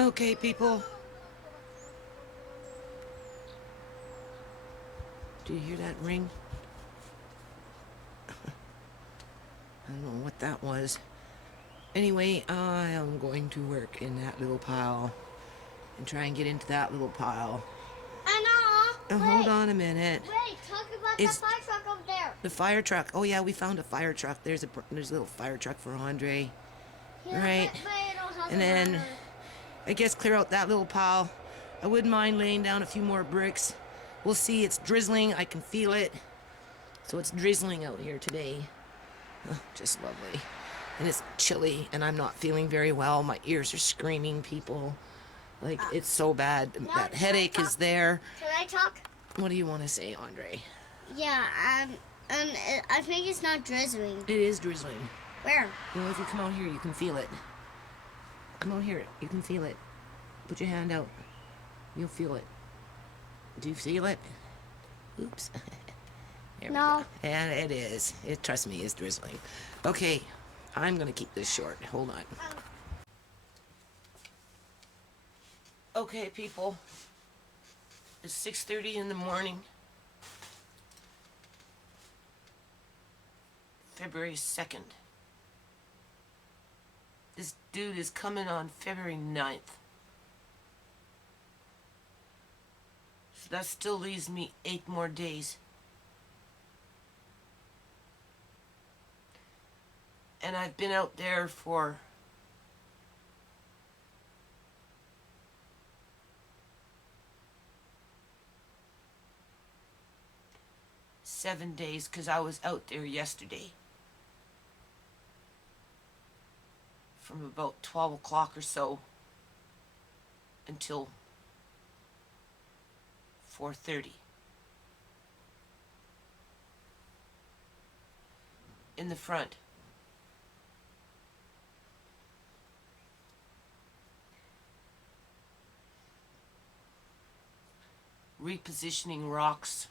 Okay, people. Do you hear that ring? I don't know what that was. Anyway, I am going to work in that little pile and try and get into that little pile. Anna, Hold on a minute. Wait, talk about the fire truck over there. The fire truck. Oh yeah, we found a fire truck. There's a little fire truck for Andre. Yeah, Right. but it don't have And a then runner. I guess clear out that little pile. I wouldn't mind laying down a few more bricks. We'll see. It's drizzling. I can feel it. So it's drizzling out here today. Oh, just lovely. And it's chilly, and I'm not feeling very well. My ears are screaming, people. Like, it's so bad. That headache is there. Can I talk? What do you want to say, Andre? Yeah, I think it's not drizzling. It is drizzling. Where? You know, if you come out here, you can feel it. Come out here. You can feel it. Put your hand out. You'll feel it. Do you feel it? Oops. There No. we go. And it is. Trust me, it's drizzling. Okay, I'm going to keep this short. Hold on. Okay, people. It's 6:30 in the morning. February 2nd. This dude is coming on February 9th. So that still leaves me 8 more days. And I've been out there for 7 days because I was out there yesterday. From about 12 o'clock or so until 4:30. In the front. Repositioning rocks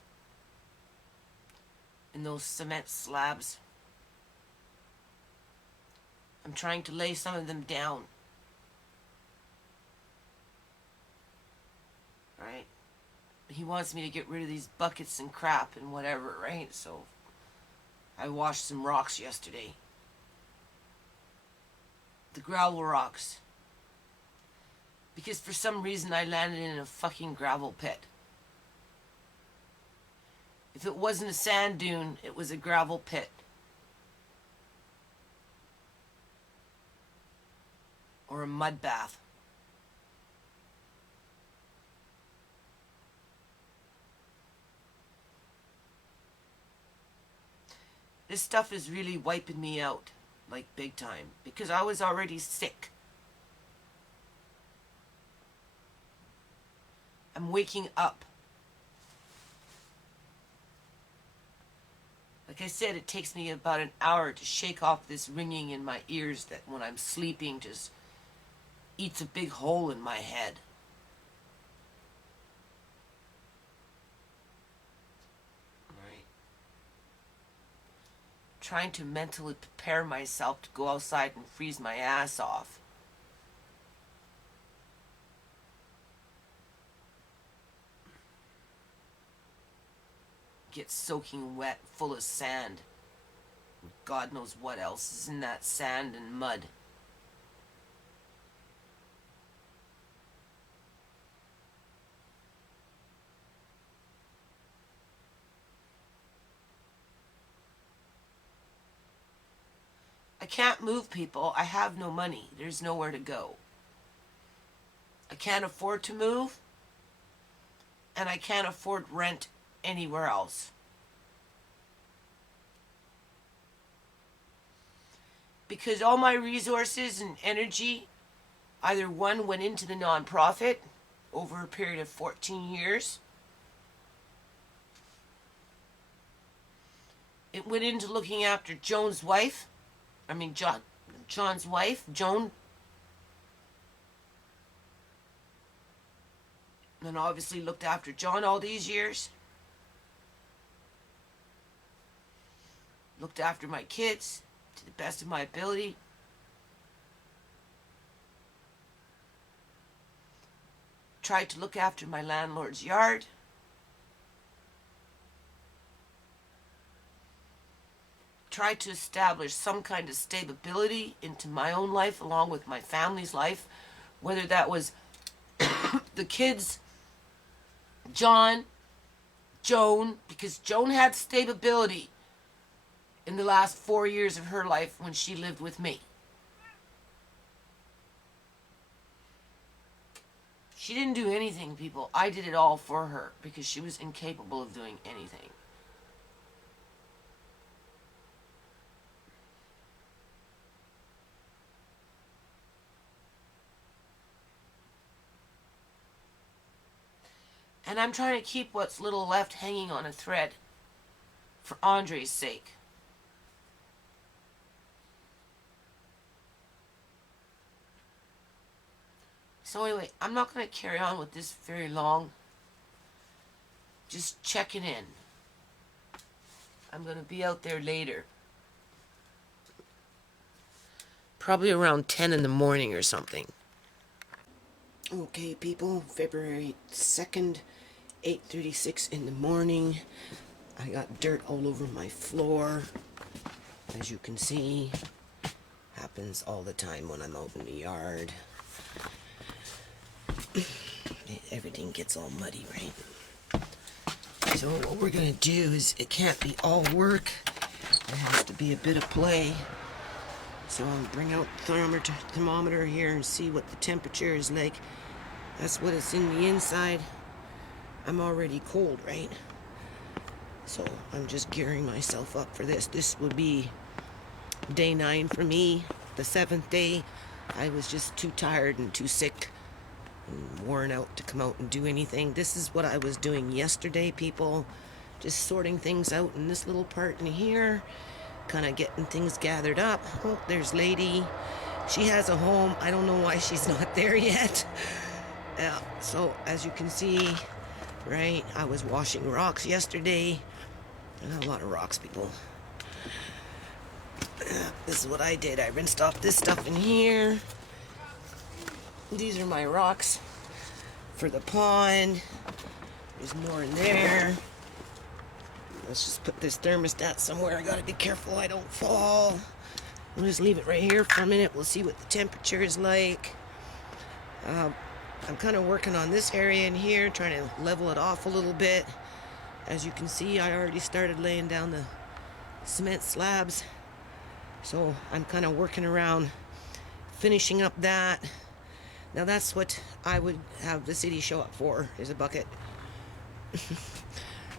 in those cement slabs. I'm trying to lay some of them down. Right? He wants me to get rid of these buckets and crap and whatever, right? So I washed some rocks yesterday. The gravel rocks. Because for some reason I landed in a fucking gravel pit. If it wasn't a sand dune, it was a gravel pit. Or a mud bath. This stuff is really wiping me out, like big time, because I was already sick. I'm waking up. Like I said, it takes me about an hour to shake off this ringing in my ears that when I'm sleeping just eats a big hole in my head. Right. Trying to mentally prepare myself to go outside and freeze my ass off. Get soaking wet, full of sand. God knows what else is in that sand and mud. I can't move, people. I have no money. There's nowhere to go. I can't afford to move, and I can't afford rent anywhere else. Because all my resources and energy, either one went into the nonprofit over a period of 14 years. It went into looking after John's wife, Joan. And obviously looked after John all these years. Looked after my kids to the best of my ability. tried to look after my landlord's yard. Tried to establish some kind of stability into my own life along with my family's life, whether that was the kids, Joan, because Joan had stability in the last 4 years of her life when she lived with me. She didn't do anything, people. I did it all for her because she was incapable of doing anything. And I'm trying to keep what's little left hanging on a thread for Andre's sake. So anyway, I'm not going to carry on with this very long. Just checking in. I'm going to be out there later. Probably around 10 in the morning or something. Okay, people, February 2nd, 8:36 in the morning. I got dirt all over my floor. As you can see, happens all the time when I'm out in the yard. Everything gets all muddy, right? So what we're gonna do is, it can't be all work. There has to be a bit of play. So I'll bring out the thermometer here and see what the temperature is like. That's what it's in the inside. I'm already cold, right? So I'm just gearing myself up for this. This will be day 9 for me, the 7th day. I was just too tired and too sick and worn out to come out and do anything. This is what I was doing yesterday, people. Just sorting things out in this little part in here. Kind of getting things gathered up. Oh, there's Lady. She has a home. I don't know why she's not there yet. So as you can see, right, I was washing rocks yesterday. A lot of rocks, people. This is what I did. I rinsed off this stuff in here. These are my rocks for the pond. There's more in there. Let's just put this thermostat somewhere. I gotta be careful I don't fall. We'll just leave it right here for a minute. We'll see what the temperature is like. I'm kind of working on this area in here, trying to level it off a little bit. As you can see, I already started laying down the cement slabs. So I'm kind of working around finishing up that. Now that's what I would have the city show up for, is a bucket.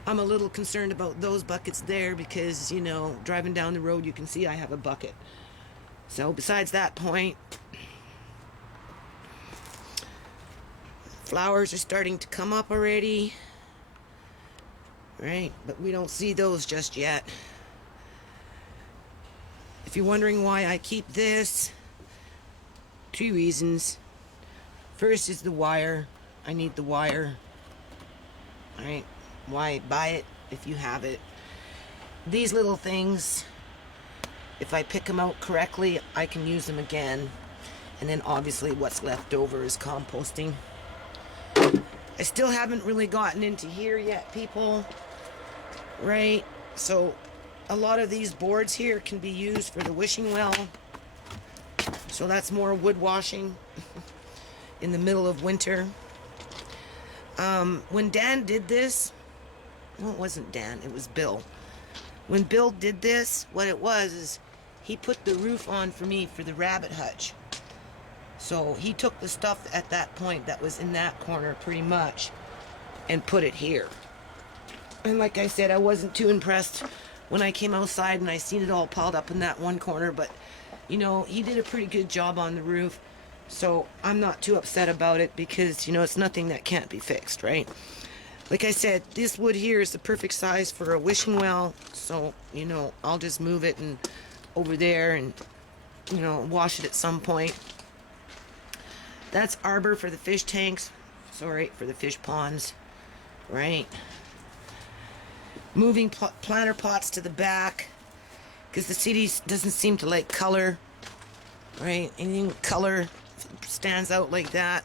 I'm a little concerned about those buckets there because, you know, driving down the road you can see I have a bucket. So besides that point, flowers are starting to come up already. Right, but we don't see those just yet. If you're wondering why I keep this, 2 reasons. First is the wire. I need the wire. Alright, why buy it if you have it? These little things, if I pick them out correctly, I can use them again. And then obviously what's left over is composting. I still haven't really gotten into here yet, people. Right, so a lot of these boards here can be used for the wishing well. So that's more wood washing in the middle of winter. When Dan did this, well, it wasn't Dan, it was Bill. When Bill did this, what it was is he put the roof on for me for the rabbit hutch. So he took the stuff at that point that was in that corner pretty much and put it here. And like I said, I wasn't too impressed when I came outside and I seen it all piled up in that one corner, but you know, he did a pretty good job on the roof. So I'm not too upset about it because, you know, it's nothing that can't be fixed, right? Like I said, this wood here is the perfect size for a wishing well. So, you know, I'll just move it and over there and, you know, wash it at some point. That's arbor for the fish tanks. Sorry, for the fish ponds, right? Moving planter pots to the back because the city doesn't seem to like color, right? Anything with color stands out like that,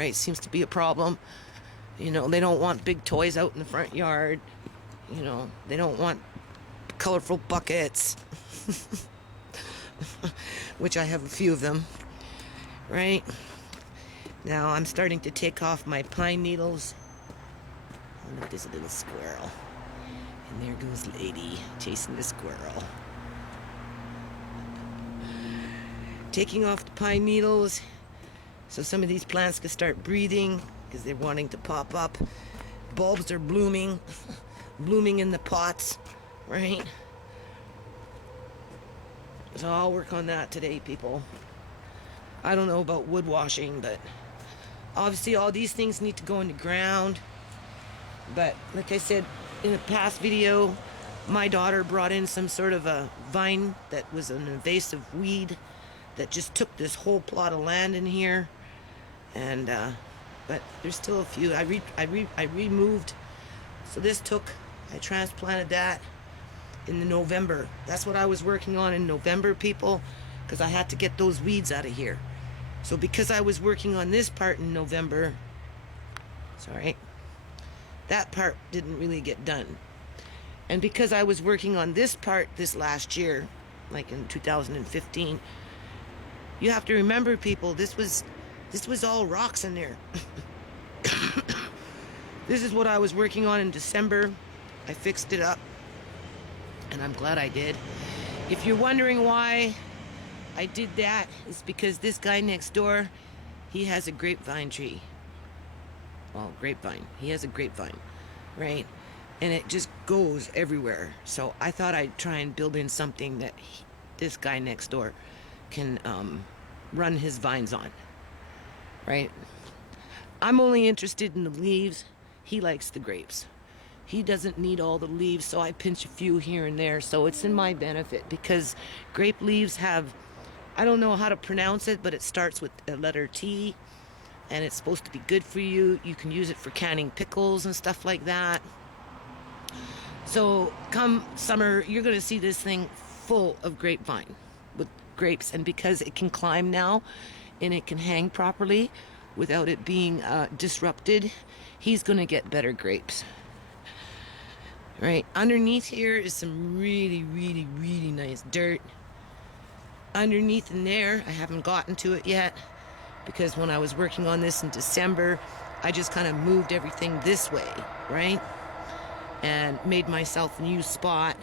right? Seems to be a problem. You know, they don't want big toys out in the front yard. You know, they don't want colorful buckets, which I have a few of them, right? Now I'm starting to take off my pine needles. Oh, look, there's a little squirrel. And there goes Lady chasing the squirrel. Taking off the pine needles so some of these plants can start breathing because they're wanting to pop up. Bulbs are blooming, blooming in the pots, right? So I'll work on that today, people. I don't know about wood washing, but obviously all these things need to go in the ground. But like I said in the past video, my daughter brought in some sort of a vine that was an invasive weed that just took this whole plot of land in here. And but there's still a few. I removed. So this took, I transplanted that in November. That's what I was working on in November, people, because I had to get those weeds out of here. So because I was working on this part in November, sorry, that part didn't really get done. And because I was working on this part this last year, like in 2015, you have to remember, people, this was all rocks in there. This is what I was working on in December. I fixed it up, and I'm glad I did. If you're wondering why I did that, it's because this guy next door, he has a grapevine tree. Well, grapevine. He has a grapevine, right? And it just goes everywhere. So I thought I'd try and build in something that this guy next door can run his vines on, right? I'm only interested in the leaves. He likes the grapes. He doesn't need all the leaves, so I pinch a few here and there. So it's in my benefit because grape leaves have, I don't know how to pronounce it, but it starts with a letter T, and it's supposed to be good for you. You can use it for canning pickles and stuff like that. So come summer, you're going to see this thing full of grapevine with grapes. And because it can climb now and it can hang properly without it being disrupted, he's going to get better grapes. Right, underneath here is some really, really, really nice dirt. Underneath in there, I haven't gotten to it yet because when I was working on this in December, I just kind of moved everything this way, right? And made myself a new spot.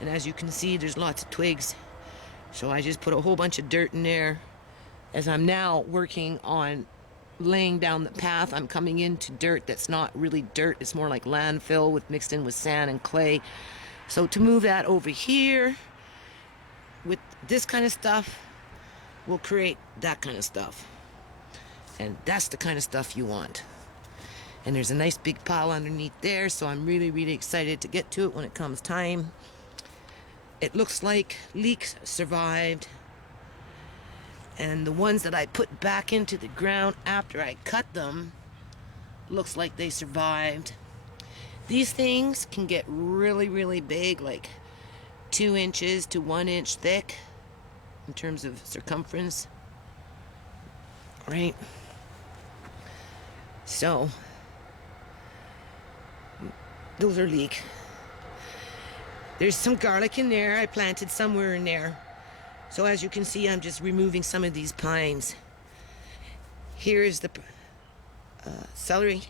And as you can see, there's lots of twigs. So I just put a whole bunch of dirt in there. As I'm now working on laying down the path, I'm coming into dirt that's not really dirt. It's more like landfill with mixed in with sand and clay. So to move that over here with this kind of stuff will create that kind of stuff. And that's the kind of stuff you want. And there's a nice big pile underneath there, so I'm really, really excited to get to it when it comes time. It looks like leeks survived. And the ones that I put back into the ground after I cut them, looks like they survived. These things can get really, really big, like 2 inches to 1 inch thick in terms of circumference, right? So those are leek. There's some garlic in there. I planted somewhere in there. So as you can see, I'm just removing some of these pines. Here is the celery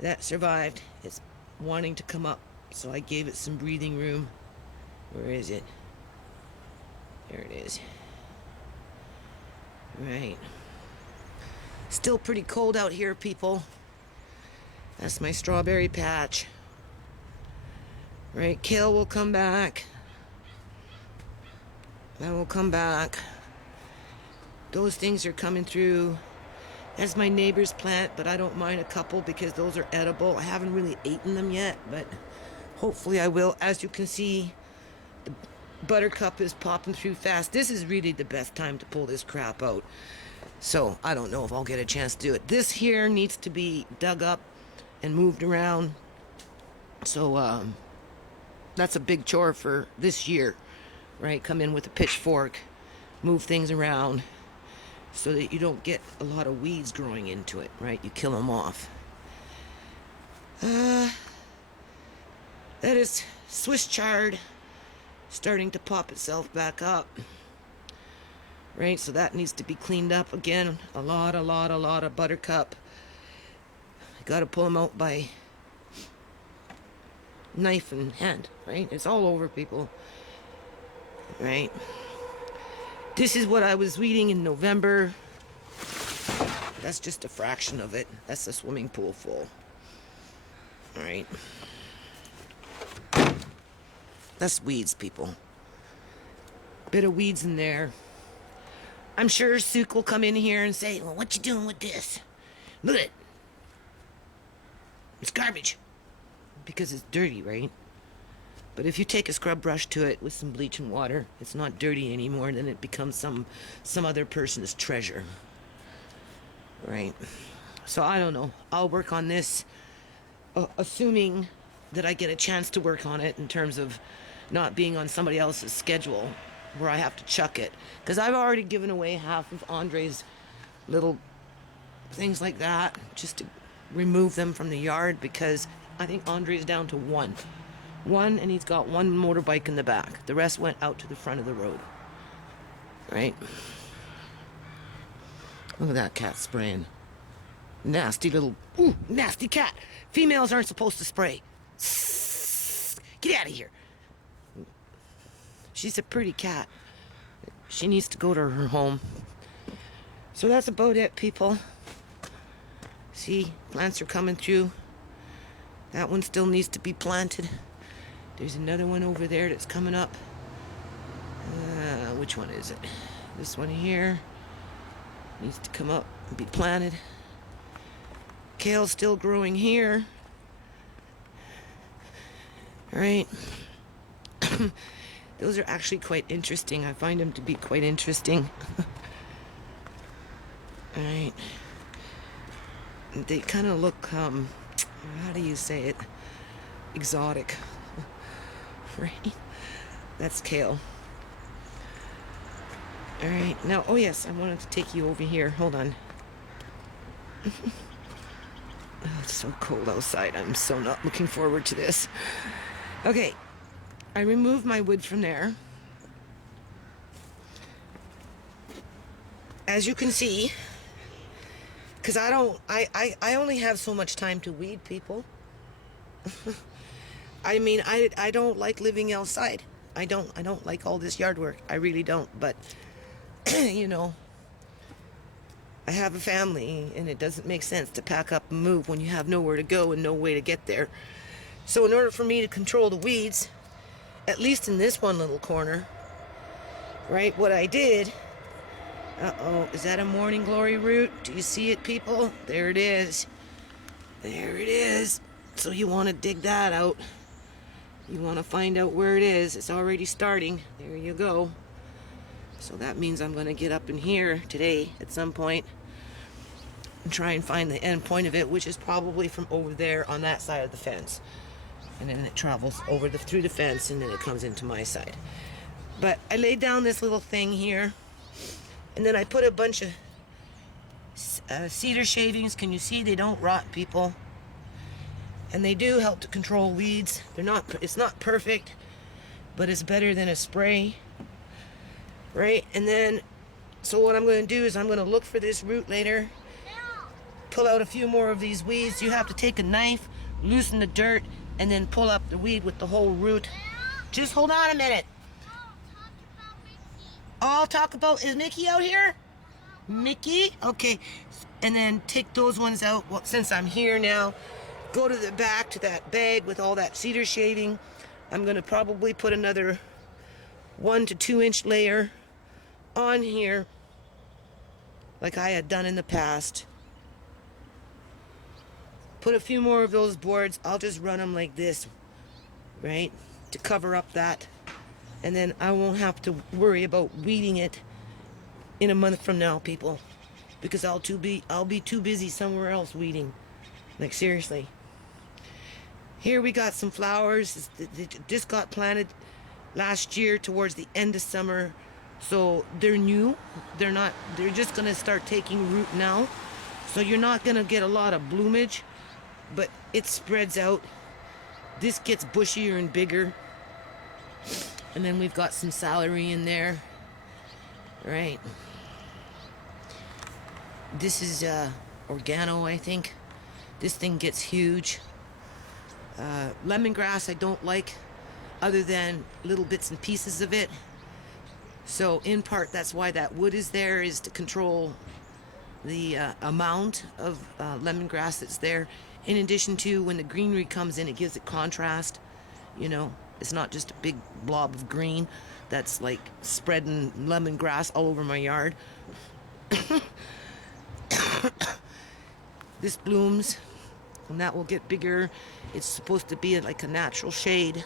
that survived. It's wanting to come up, so I gave it some breathing room. Where is it? There it is. Right. Still pretty cold out here, people. That's my strawberry patch. Right, kale will come back. That will come back. Those things are coming through. That's my neighbor's plant, but I don't mind a couple because those are edible. I haven't really eaten them yet, but hopefully I will. As you can see, the buttercup is popping through fast. This is really the best time to pull this crap out. So I don't know if I'll get a chance to do it. This here needs to be dug up and moved around. So that's a big chore for this year. Right, come in with a pitchfork, move things around, so that you don't get a lot of weeds growing into it, right? You kill them off. That is Swiss chard starting to pop itself back up, right? So that needs to be cleaned up again. A lot of buttercup. I gotta pull them out by knife and hand, right? It's all over, people, right? This is what I was weeding in November. That's just a fraction of it. That's the swimming pool full. All right. That's weeds, people. Bit of weeds in there. I'm sure Sook will come in here and say, well, what you doing with this? Look at it. It's garbage. Because it's dirty, right? But if you take a scrub brush to it with some bleach and water, it's not dirty anymore, then it becomes some other person's treasure. Right? So I don't know. I'll work on this, assuming that I get a chance to work on it in terms of not being on somebody else's schedule where I have to chuck it. Because I've already given away half of Andre's little things like that, just to remove them from the yard, because I think Andre's down to one, and he's got one motorbike in the back. The rest went out to the front of the road. Right? Look at that cat spraying. Nasty little, ooh, nasty cat. Females aren't supposed to spray. Get out of here. She's a pretty cat. She needs to go to her home. So that's about it, people. See, plants are coming through. That one still needs to be planted. There's another one over there that's coming up. Which one is it? This one here needs to come up and be planted. Kale's still growing here. All right. Those are actually quite interesting. I find them to be quite interesting. All right. They kind of look, how do you say it? Exotic. Right? That's kale. All right. Now, oh yes, I wanted to take you over here. Hold on. Oh, it's so cold outside. I'm so not looking forward to this. Okay. I removed my wood from there. As you can see, because I only have so much time to weed, people. I mean, I don't like living outside. I don't like all this yard work. I really don't. But, you know, I have a family, and it doesn't make sense to pack up and move when you have nowhere to go and no way to get there. So in order for me to control the weeds, at least in this one little corner, right, what I did, is that a morning glory root? Do you see it, people? There it is. There it is. So you want to dig that out. You want to find out where it is. It's already starting. There you go. So that means I'm going to get up in here today at some point and try and find the end point of it, which is probably from over there on that side of the fence. And then it travels over through the fence, and then it comes into my side. But I laid down this little thing here, and then I put a bunch of cedar shavings. Can you see? They don't rot, people. And they do help to control weeds. It's not perfect, but it's better than a spray. Right? And then, so what I'm going to do is I'm going to look for this root later, pull out a few more of these weeds. You have to take a knife, loosen the dirt, and then pull up the weed with the whole root. Just hold on a minute. Oh, I'll talk about, is Mickey out here? Mickey? Okay. And then take those ones out. Well, since I'm here now, go to the back to that bag with all that cedar shaving. I'm going to probably put another 1 to 2 inch layer on here, like I had done in the past. Put a few more of those boards. I'll just run them like this, right, to cover up that, and then I won't have to worry about weeding it in a month from now, people, because I'll be too busy somewhere else weeding. Like, seriously. Here we got some flowers. They just got planted last year towards the end of summer, So they're new. They're just gonna start taking root now. So you're not gonna get a lot of bloomage, but it spreads out. This gets bushier and bigger. And then we've got some celery in there. Right. This is organo, I think. This thing gets huge. Lemongrass I don't like, other than little bits and pieces of it. So in part, that's why that wood is there, is to control the amount of lemongrass that's there. In addition to, when the greenery comes in, it gives it contrast. You know, it's not just a big blob of green that's like spreading lemongrass all over my yard. This blooms, and that will get bigger. It's supposed to be like a natural shade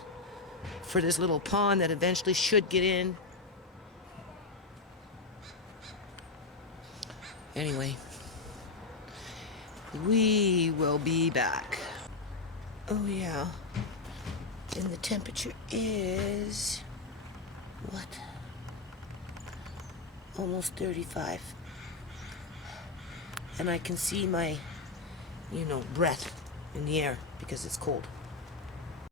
for this little pond that eventually should get in. Anyway, we will be back. Oh yeah, and the temperature is what? Almost 35. And I can see my, breath in the air because it's cold.